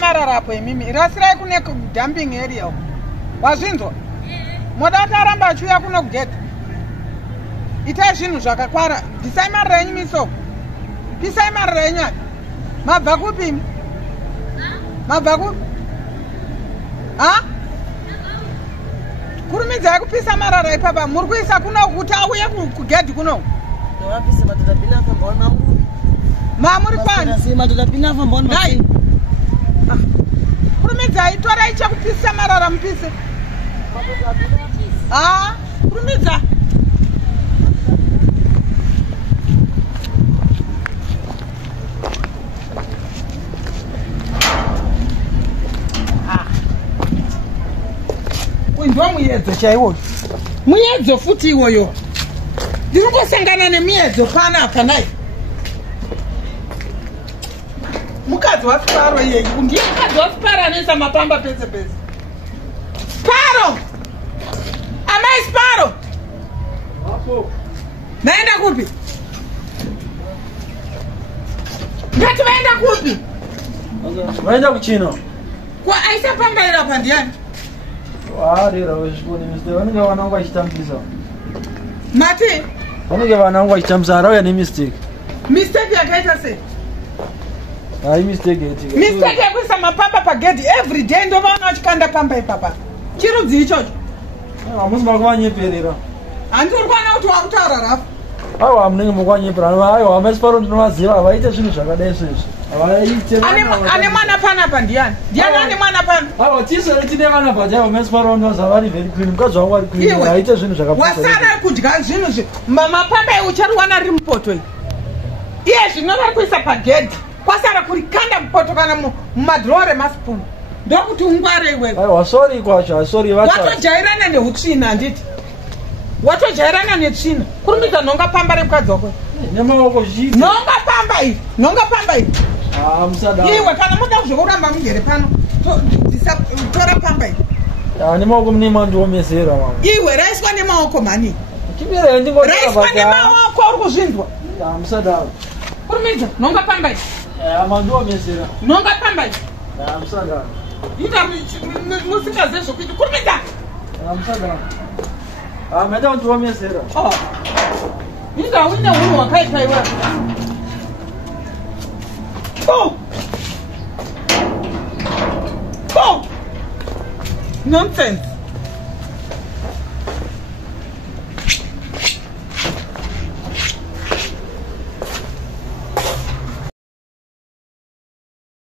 mararapo imimi rasirai kune dumping area wazvinzwa moda kuti aramba achiuya kuno kugeta itai zvinhu zvakakwara bvisai mari renyu misoko pisai mari renyu ati mabva kupi mabva kupi ha kurumidzai kupisa marara ipapa muri kuisa kuno kuti auye kugedhi kuno mamuri kwani kurumidzai torai chekupisisa marara mupise ha kurumidza ndo muyedzo chaiwo muyedzo futi iwoyo ndiri kungosangana nemuyedzo panapa nai mukadzi wasiparo iyeyi ndiye mukadzi wasiparo anoisa mapamba pese pese Sparo amai Sparo naenda kupi ngati vaenda kupi vaenda kuchina kwa aisa pambaira pandiani warira wezvikoni mistake vanenge vana vangu vachitambisa mati vanenge vana vangu vachitambisa harauya nemistake mistake yakaita sei hai mistake yatika mistake yekuisa mapamba pagedhi every day ndovaona vachikanda pamba ipapa chirudzi ichocho hamusi makuvanyeperera handiri kuona kuti wakutaura rafu aiwa hamunenge mukuvanyepera aiwa amaisiparo ndinovaziva havaite zvinhu zvakadai sezvi ane mwana panapa ndiani ndiani ane mwana pana aiwa tisere tine vana pachaiva amaisiparo ndinoziva vari very clean mukadzi wangu vari clean haite zvinhu wasara kudya zvinhu mapamba uchariwana riri mupoto iyi iye zvino vari kuisa pagedhi kwasara kurikanda mupoto kana mumadhiroo remasipuni ndokuti ungware iwewe aiwa sori kwacho asori watojairana nehutsvina handiti watojairana netsvina kurumidza nhonga pamba remukadzi wako nemaoko zii nhonga pamba iyi nhonga pamba iyi musada iwe kana muda zvokuramba mugere pano tora pamba iyi nemaoko mune mandiomesera iwe raiswa nemaoko mani raiswa nemaoko uri kuzvinzwa musadaro kurumidza nhonga pamba iyi mandiomesera nhonga pamba iyi musadaro ita musingazive zvokuita kurumidza musadaro maita kuti wamesera inga uine unhu hwakaita iwe nonsense